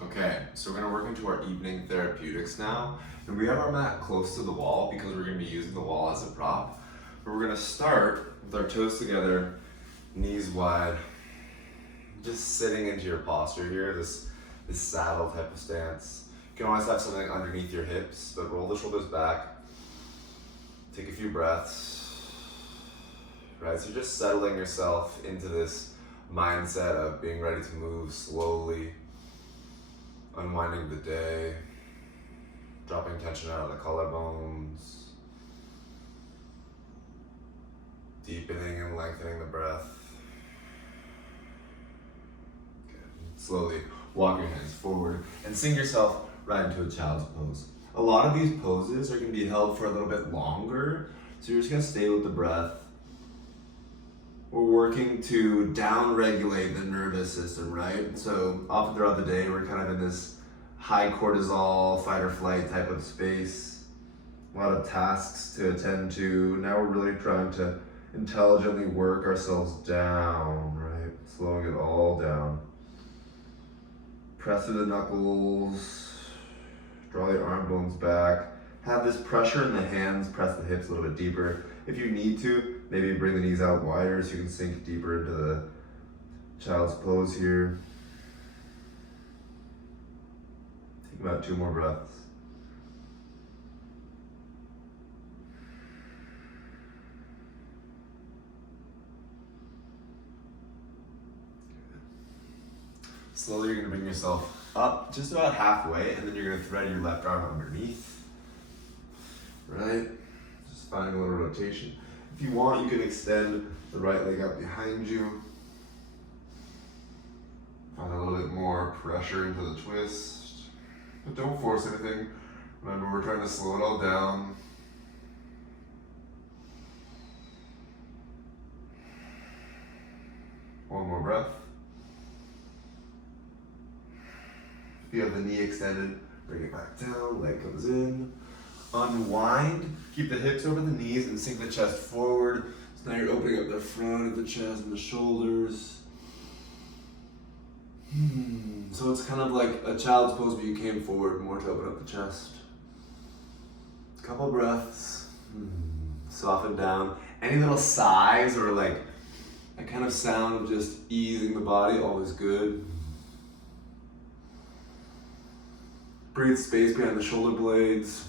Okay, so we're gonna work into our evening therapeutics now. And we have our mat close to the wall because we're gonna be using the wall as a prop. But we're gonna start with our toes together, knees wide, just sitting into your posture here, this saddle type of stance. You can always have something underneath your hips, but roll the shoulders back. Take a few breaths. Right, so you're just settling yourself into this mindset of being ready to move slowly, unwinding the day, dropping tension out of the collarbones, deepening and lengthening the breath. Good. Slowly walk your hands forward and sink yourself right into a child's pose. A lot of these poses are going to be held for a little bit longer, so you're just going to stay with the breath. We're working to down-regulate the nervous system, right? So often throughout the day, we're kind of in this high cortisol, fight or flight type of space. A lot of tasks to attend to. Now we're really trying to intelligently work ourselves down, right? Slowing it all down. Press through the knuckles. Draw your arm bones back. Have this pressure in the hands, press the hips a little bit deeper. If you need to, maybe bring the knees out wider so you can sink deeper into the child's pose here. Take about 2 more breaths. Slowly, you're going to bring yourself up just about halfway, and then you're going to thread your left arm underneath. Right? Just finding a little rotation. If you want, you can extend the right leg out behind you. Find a little bit more pressure into the twist. But don't force anything. Remember, we're trying to slow it all down. One more breath. If you have the knee extended, bring it back down, leg comes in. Unwind, keep the hips over the knees and sink the chest forward. So now you're opening up the front of the chest and the shoulders. So it's kind of like a child's pose, but you came forward more to open up the chest. Couple breaths. Soften down. Any little sighs or like a kind of sound of just easing the body, always good. Breathe space behind the shoulder blades.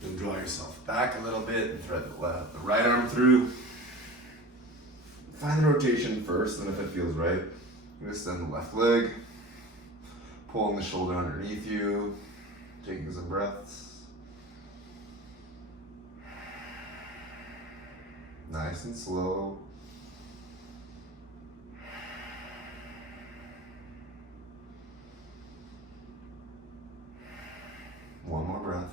Then draw yourself back a little bit and thread the right arm through. Find the rotation first, and if it feels right, you extend the left leg, pulling the shoulder underneath you, taking some breaths. Nice and slow. One more breath.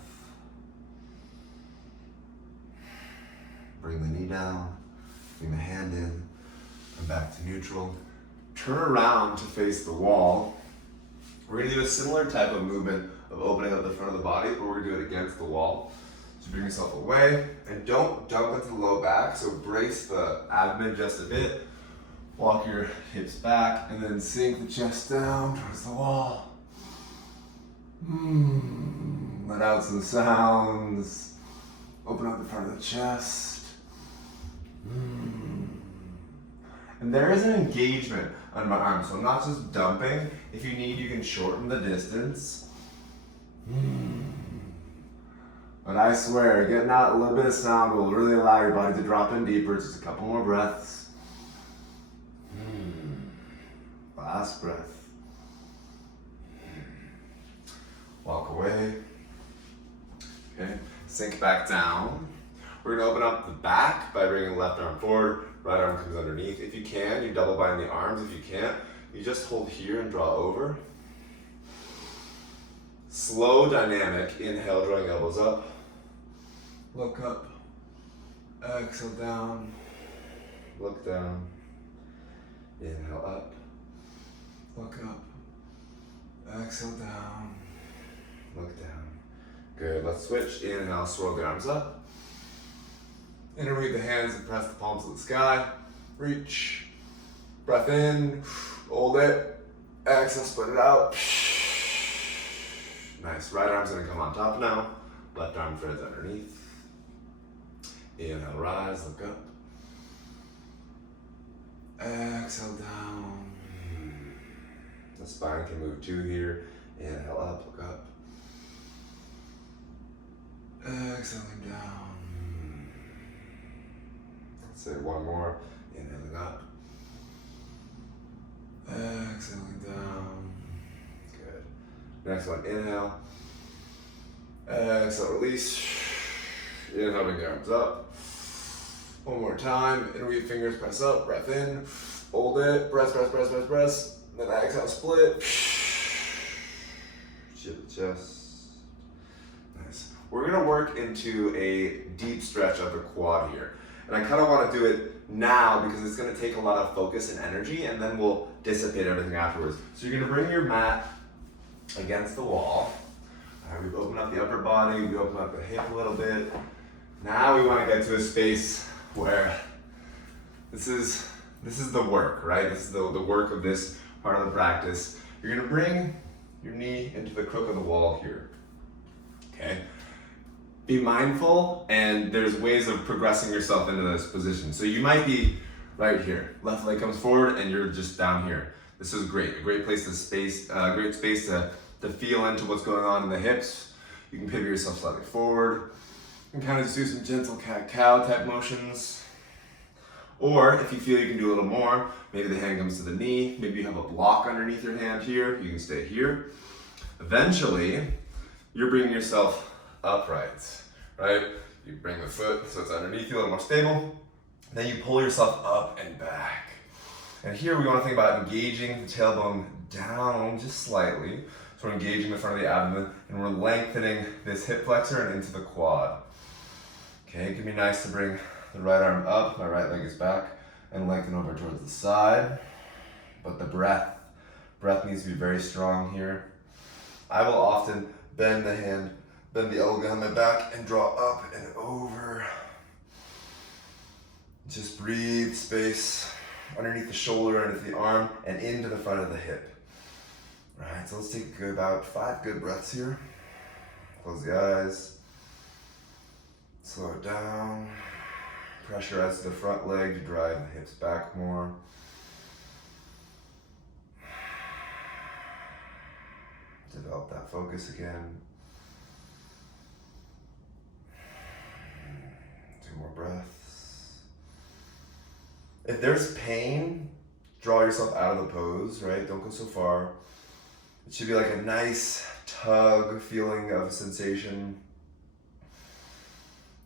Bring the knee down, bring the hand in, and back to neutral. Turn around to face the wall. We're gonna do a similar type of movement of opening up the front of the body, but we're gonna do it against the wall. So bring yourself away, and don't dump into the low back, so brace the abdomen just a bit. Walk your hips back, and then sink the chest down towards the wall. Let out some sounds. Open up the front of the chest. And there is an engagement on my arm, so I'm not just dumping. If you need, you can shorten the distance. But I swear, getting out a little bit of sound will really allow your body to drop in deeper. Just a couple more breaths. Last breath. Walk away. Okay, sink back down. We're gonna open up the back by bringing the left arm forward, right arm comes underneath. If you can, you double bind the arms. If you can't, you just hold here and draw over. Slow dynamic, inhale, drawing elbows up. Look up, exhale down, look down, inhale up, look up, exhale down, look down. Good, let's switch. Inhale, swirl the arms up. Interweave the hands and press the palms to the sky. Reach. Breath in. Hold it. Exhale, split it out. Nice. Right arm's gonna come on top now. Left arm threads underneath. Inhale, rise, look up. Exhale down. The spine can move too here. Inhale up, look up. Exhaling down. Let's say one more. Inhaling up. Exhaling down. Good. Next one, inhale. Exhale, release. Inhale, bring the arms up. One more time. Interweave fingers, press up, breath in. Hold it. Press, press, press, press, press. Then exhale, split. Shift the chest. Nice. We're gonna work into a deep stretch of the quad here. And I kind of want to do it now because it's gonna take a lot of focus and energy, and then we'll dissipate everything afterwards. So you're gonna bring your mat against the wall. All right, we've opened up the upper body, we open up the hip a little bit. Now we want to get to a space where this is the work, right? This is the work of this part of the practice. You're gonna bring your knee into the crook of the wall here, okay? Be mindful, and there's ways of progressing yourself into this position. So you might be right here. Left leg comes forward and you're just down here. This is great, a great place to space, great space to feel into what's going on in the hips. You can pivot yourself slightly forward. You can kind of just do some gentle cat-cow type motions. Or if you feel you can do a little more, maybe the hand comes to the knee, maybe you have a block underneath your hand here, you can stay here. Eventually, you're bringing yourself upright, right? You bring the foot so it's underneath you, a little more stable. Then you pull yourself up and back. And here we want to think about engaging the tailbone down just slightly. So we're engaging the front of the abdomen and we're lengthening this hip flexor and into the quad. Okay, it can be nice to bring the right arm up, my right leg is back, and lengthen over towards the side. But the breath needs to be very strong here. I will often bend the hand, bend the elbow behind my back, and draw up and over. Just breathe space underneath the shoulder, underneath the arm, and into the front of the hip. All right, so let's take about 5 good breaths here. Close the eyes. Slow it down. Pressurize the front leg to drive the hips back more. Develop that focus again. 2 more breaths. If there's pain, draw yourself out of the pose, right? Don't go so far. It should be like a nice tug feeling of sensation.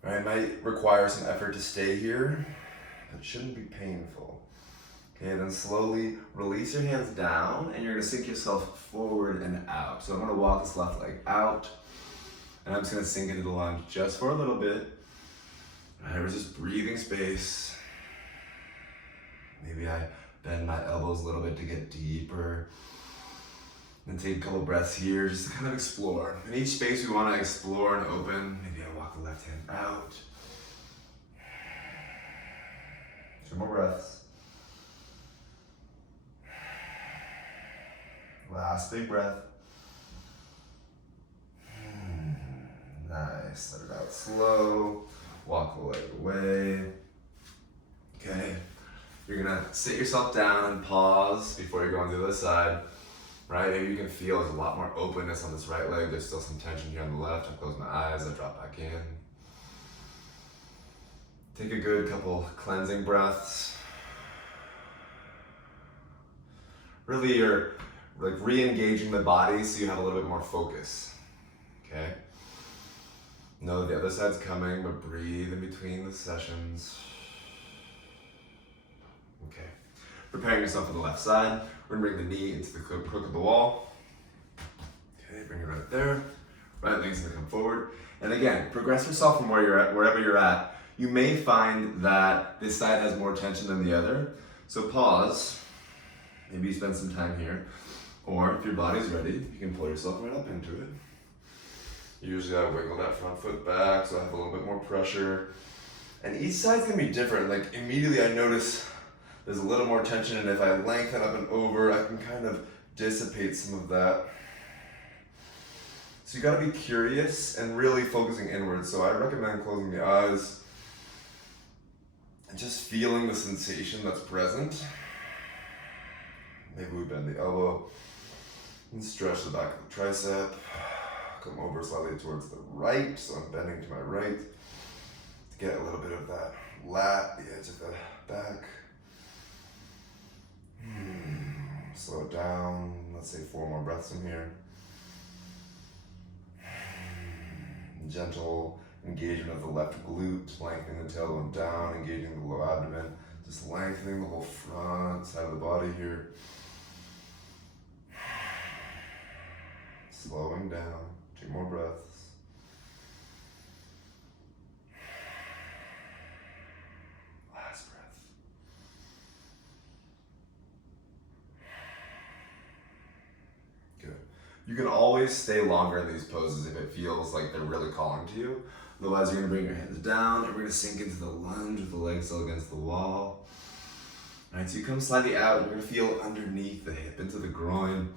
Right, it might require some effort to stay here, but it shouldn't be painful. Okay, then slowly release your hands down and you're gonna sink yourself forward and out. So I'm gonna walk this left leg out and I'm just gonna sink into the lunge just for a little bit. All right, we're just breathing space. Maybe I bend my elbows a little bit to get deeper. Then take a couple breaths here just to kind of explore. In each space we want to explore and open. Maybe I walk the left hand out. 2 more breaths. Last big breath. Nice. Let it out slow. Walk the leg away. Okay. You're gonna sit yourself down and pause before you're going to the other side. Right, maybe you can feel there's a lot more openness on this right leg. There's still some tension here on the left. I close my eyes, I drop back in. Take a good couple cleansing breaths. Really, you're like re-engaging the body so you have a little bit more focus, okay? Know the other side's coming, but breathe in between the sessions. Okay, preparing yourself for the left side. We're gonna bring the knee into the crook of the wall. Okay, bring it right there. Right leg's gonna come forward. And again, progress yourself from where you're at, wherever you're at. You may find that this side has more tension than the other. So pause. Maybe you spend some time here. Or if your body's ready, you can pull yourself right up into it. Usually I wiggle that front foot back so I have a little bit more pressure. And each side's gonna be different. Like immediately I notice there's a little more tension, and if I lengthen up and over, I can kind of dissipate some of that. So you gotta be curious and really focusing inwards. So I recommend closing the eyes and just feeling the sensation that's present. Maybe we bend the elbow and stretch the back of the tricep. Come over slightly towards the right, so I'm bending to my right to get a little bit of that lat, the edge of the back. Slow it down. Let's say 4 more breaths in here. Gentle engagement of the left glute, lengthening the tailbone down, engaging the low abdomen, just lengthening the whole front side of the body here. Slowing down. 2 more breaths. Last breath. Good. You can always stay longer in these poses if it feels like they're really calling to you. Otherwise, you're gonna bring your hands down and we're gonna sink into the lunge with the legs still against the wall. All right, so you come slightly out and you're gonna feel underneath the hip, into the groin.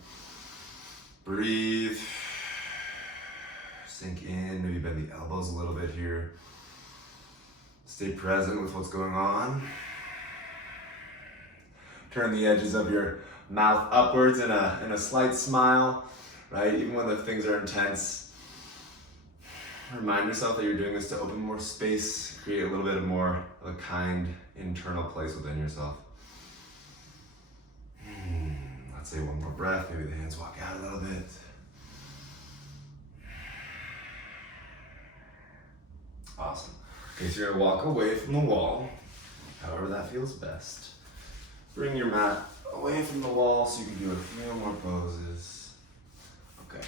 Breathe. Sink in, maybe bend the elbows a little bit here. Stay present with what's going on. Turn the edges of your mouth upwards in a slight smile, right? Even when the things are intense. Remind yourself that you're doing this to open more space, create a little bit of more of a kind internal place within yourself. Let's say 1 more breath, maybe the hands walk out a little bit. Awesome. Okay, so you're gonna walk away from the wall, however that feels best. Bring your mat away from the wall so you can do a few more poses. Okay.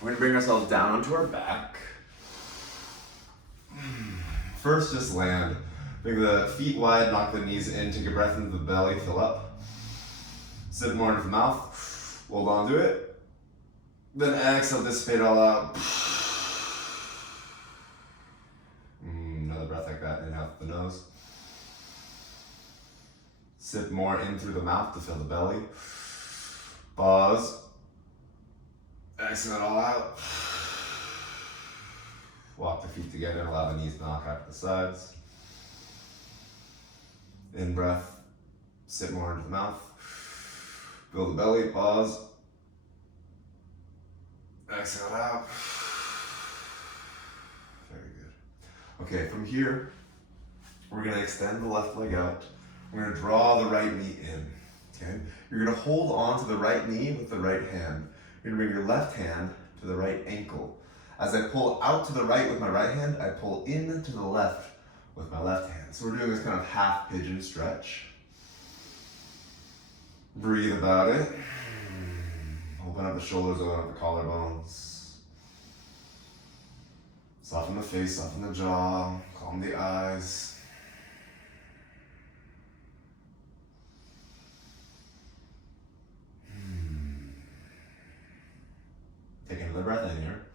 We're gonna bring ourselves down onto our back. First, just land. Bring the feet wide, knock the knees in, take a breath into the belly, fill up. Sit more into the mouth, hold on to it. Then exhale, dissipate all out. Another breath like that, inhale through the nose. Sip more in through the mouth to fill the belly. Pause. Exhale it all out. Walk the feet together and allow the knees to knock out to the sides. In breath, sit more into the mouth. Fill the belly, pause. Exhale it out. Very good. Okay, from here, we're gonna extend the left leg out. We're gonna draw the right knee in, okay? You're gonna hold on to the right knee with the right hand. You're gonna bring your left hand to the right ankle. As I pull out to the right with my right hand, I pull in to the left with my left hand. So we're doing this kind of half pigeon stretch. Breathe about it. Open up the shoulders, open up the collarbones. Soften the face, soften the jaw, calm the eyes. Take another breath in here.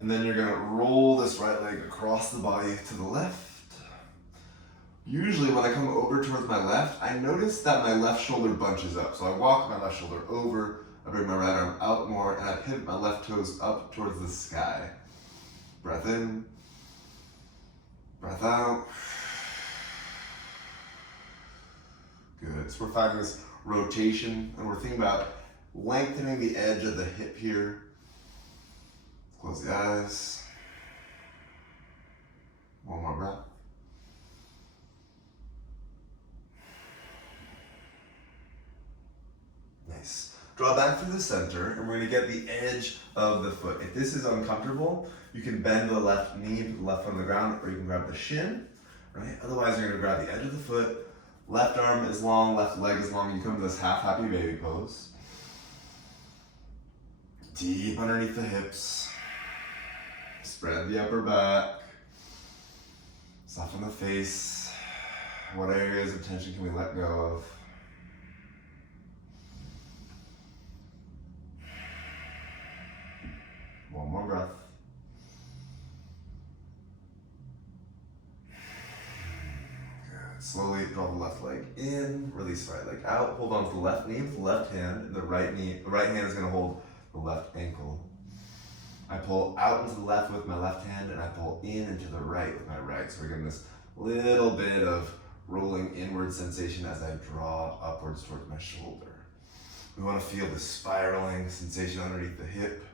And then you're gonna roll this right leg across the body to the left. Usually when I come over towards my left, I notice that my left shoulder bunches up. So I walk my left shoulder over, I bring my right arm out more, and I pivot my left toes up towards the sky. Breath in, breath out. Good, so we're finding this rotation, and we're thinking about lengthening the edge of the hip here. Close the eyes. 1 more breath. Nice. Draw back through the center, and we're gonna get the edge of the foot. If this is uncomfortable, you can bend the left knee, put the left foot on the ground, or you can grab the shin, right? Otherwise, you're gonna grab the edge of the foot, left arm is long, left leg is long. You come to this half happy baby pose. Deep underneath the hips. Spread the upper back. Soften the face. What areas of tension can we let go of? One more breath. Good. Slowly draw the left leg in, release the right leg out. Hold on to the left knee with the left hand, and the right hand is gonna hold the left ankle. I pull out into the left with my left hand, and I pull in into the right with my right. So we're getting this little bit of rolling inward sensation as I draw upwards towards my shoulder. We want to feel the spiraling sensation underneath the hip.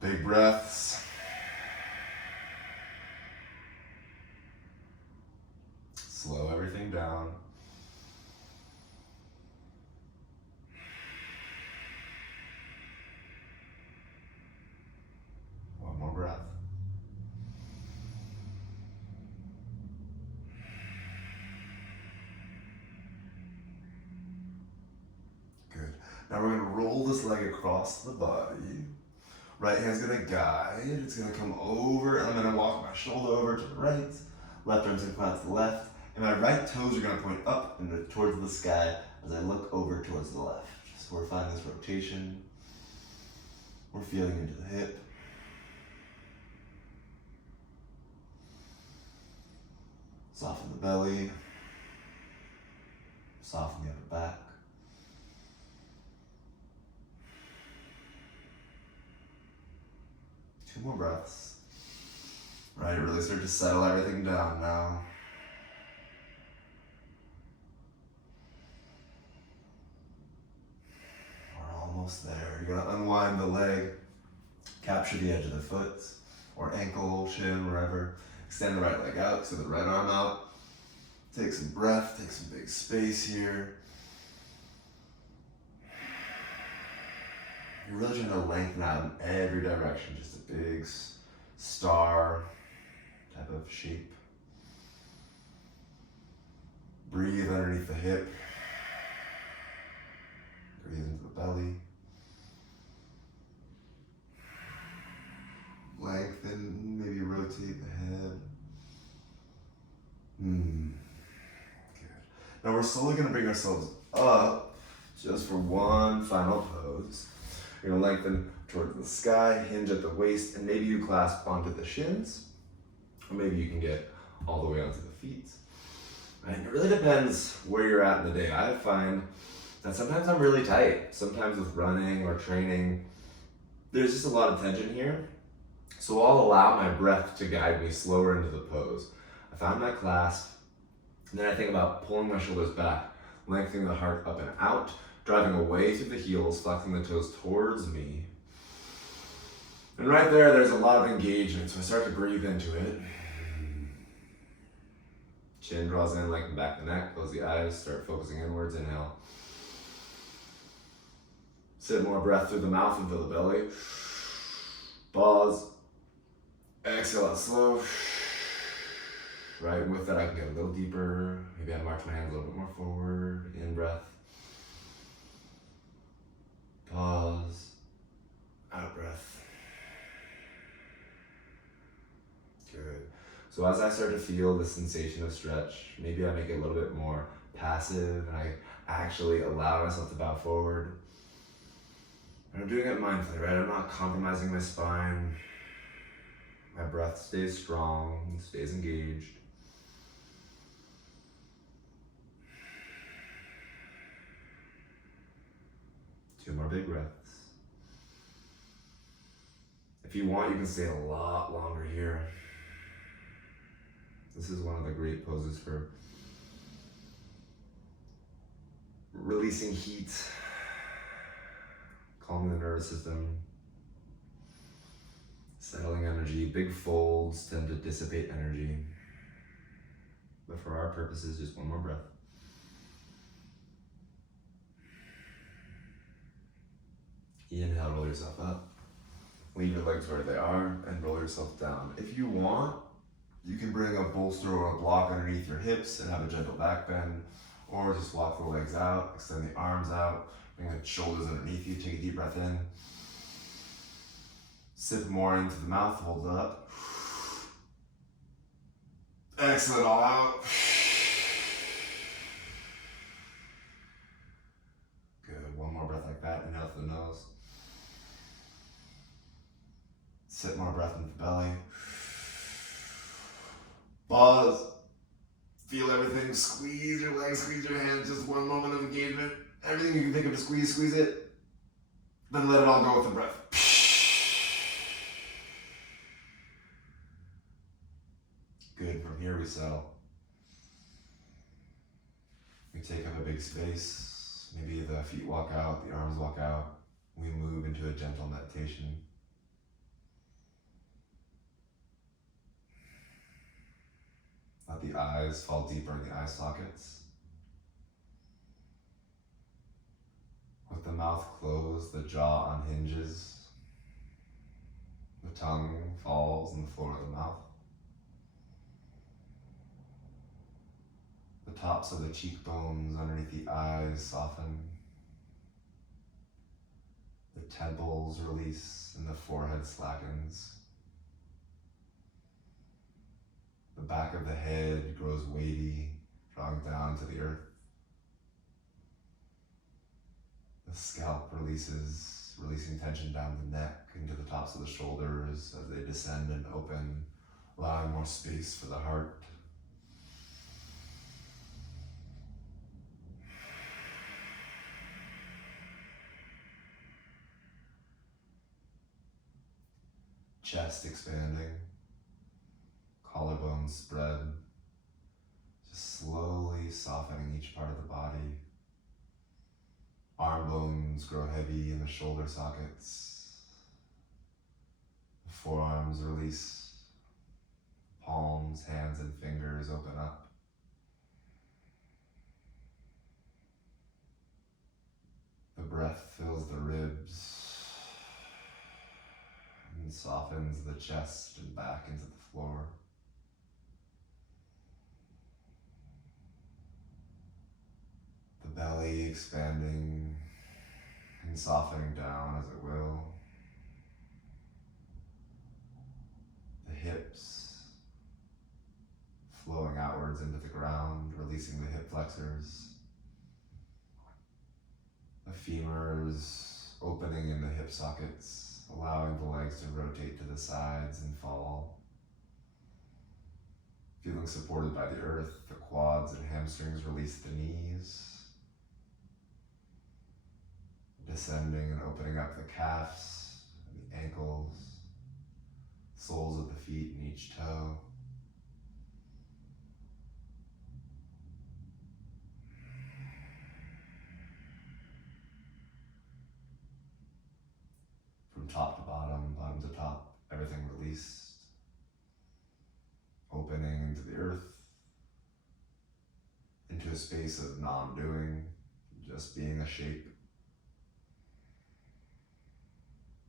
Big breaths. Slow everything down. One more breath. Good. Now we're going to roll this leg across the body. Right hand's going to guide. It's going to come over, and I'm going to walk my shoulder over to the right. Left arm's going to come out to the left. And my right toes are going to point up and towards the sky as I look over towards the left. So we're finding this rotation. We're feeling into the hip. Soften the belly. Soften the upper back. Two more breaths. Right, really start to settle everything down now. Almost there. You're gonna unwind the leg, capture the edge of the foot or ankle, shin, wherever. Extend the right leg out, so the right arm out. Take some breath, take some big space here. You're really trying to lengthen out in every direction, just a big star type of shape. Breathe underneath the hip. Breathe into the belly. Lengthen, maybe rotate the head. Good. Now we're slowly going to bring ourselves up just for one final pose. You're going to lengthen towards the sky, hinge at the waist, and maybe you clasp onto the shins, or maybe you can get all the way onto the feet. Right? It really depends where you're at in the day. I find that sometimes I'm really tight. Sometimes with running or training, there's just a lot of tension here. So I'll allow my breath to guide me slower into the pose. I find my clasp, and then I think about pulling my shoulders back, lengthening the heart up and out, driving away through the heels, flexing the toes towards me. And right there's a lot of engagement, so I start to breathe into it. Chin draws in, lengthen back the neck, close the eyes, start focusing inwards, inhale. Sit more breath through the mouth and fill the belly. Pause. Exhale out slow. Right, and with that I can get a little deeper. Maybe I march my hands a little bit more forward. In breath. Pause. Out breath. Good. So as I start to feel the sensation of stretch, maybe I make it a little bit more passive and I actually allow myself to bow forward. And I'm doing it mindfully, right? I'm not compromising my spine. My breath stays strong, stays engaged. Two more big breaths. If you want, you can stay a lot longer here. This is one of the great poses for releasing heat, calming the nervous system, settling energy. Big folds tend to dissipate energy. But for our purposes, just one more breath. Inhale, roll yourself up. Leave your legs where they are and roll yourself down. If you want, you can bring a bolster or a block underneath your hips and have a gentle back bend, or just walk the legs out, extend the arms out, bring the shoulders underneath you, take a deep breath in. Sip more into the mouth, hold it up. Exhale it all out. Good, one more breath like that, inhale through the nose. Sip more breath into the belly. Pause. squeeze your legs, squeeze your hands, just one moment of engagement. Everything you can think of to squeeze, squeeze it. Then let it all go with the breath. Good, from here we settle. We take up a big space. Maybe the feet walk out, the arms walk out. We move into a gentle meditation. Let the eyes fall deeper in the eye sockets. With the mouth closed, the jaw unhinges. The tongue falls on the floor of the mouth. The tops of the cheekbones underneath the eyes soften. The temples release and the forehead slackens. The back of the head grows weighty, drawing down to the earth. The scalp releases, releasing tension down the neck into the tops of the shoulders as they descend and open, allowing more space for the heart. Chest expanding, collarbones spread, just slowly softening each part of the body. Arm bones grow heavy in the shoulder sockets. The forearms release. Palms, hands, and fingers open up. The breath fills the ribs and softens the chest and back into the floor. The belly expanding and softening down as it will. The hips flowing outwards into the ground, releasing the hip flexors. The femurs opening in the hip sockets, allowing the legs to rotate to the sides and fall. Feeling supported by the earth, the quads and hamstrings release the knees. Descending and opening up the calves and the ankles, soles of the feet and each toe. From top to bottom, bottom to top, everything released. Opening into the earth, into a space of non-doing, just being a shape.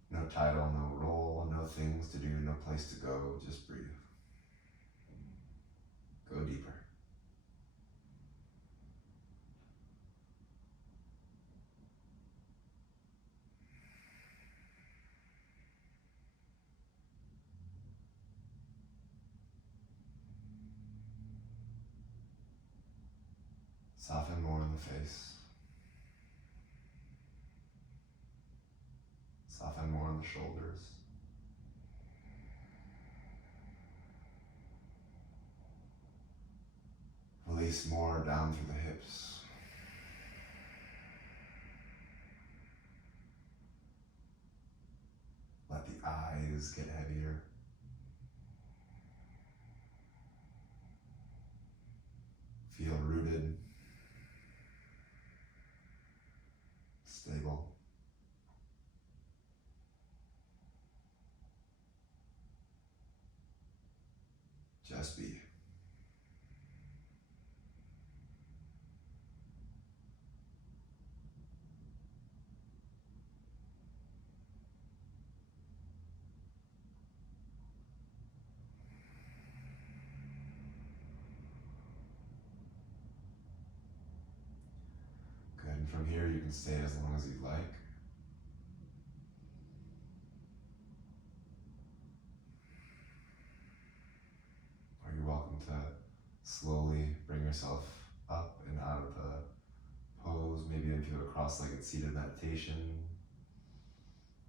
No title, no role, no things to do, no place to go, just breathe. Go deeper. Soften more in the face. Soften more in the shoulders. Release more down through the hips. Let the eyes get heavier. Feel rooted, stable. Just be. Good, and from here you can stay as long as you'd like. Or you're welcome to slowly bring yourself up and out of the pose, maybe into a cross-legged seated meditation,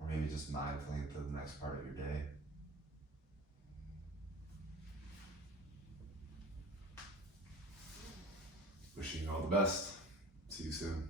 or maybe just mindfully into the next part of your day. Wishing you all the best. See you soon.